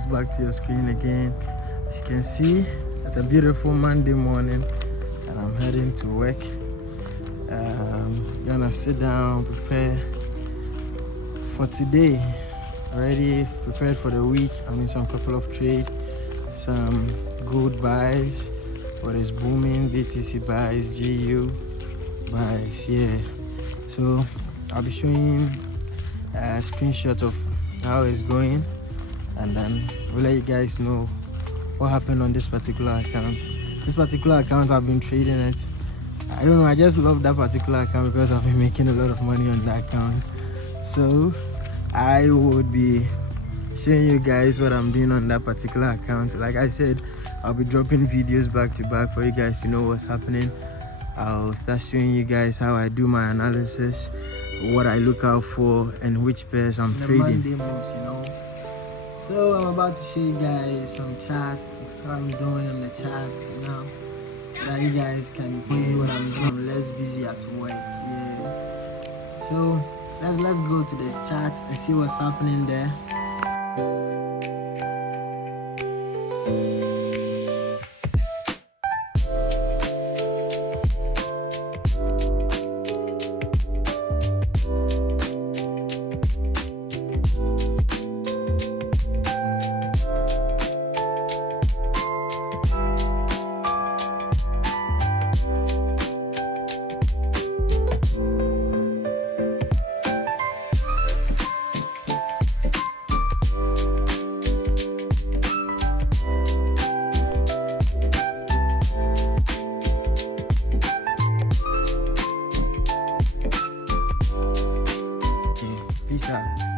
guys back to your screen again. As you can see, it's a beautiful Monday morning and I'm heading to work. Gonna sit down, prepare for today, already prepared for the week. I'm in some couple of trade, some good buys, what is booming, BTC buys, GU buys, yeah. So I'll be showing a screenshot of how it's going, and then we'll let you guys know what happened on this particular account. This particular account, I've been trading it. I don't know, I just love that particular account because I've been making a lot of money on that account. So I would be showing you guys what I'm doing on that particular account. Like I said, I'll be dropping videos back to back for you guys to know what's happening. I'll start showing you guys how I do my analysis, what I look out for, and which pairs I'm trading. Monday moves, you know. So I'm about to show you guys some charts, how I'm doing on the charts, you know, so that you guys can see what I'm doing. I'm less busy at work, yeah. So let's go to the charts and see what's happening there. Peace out.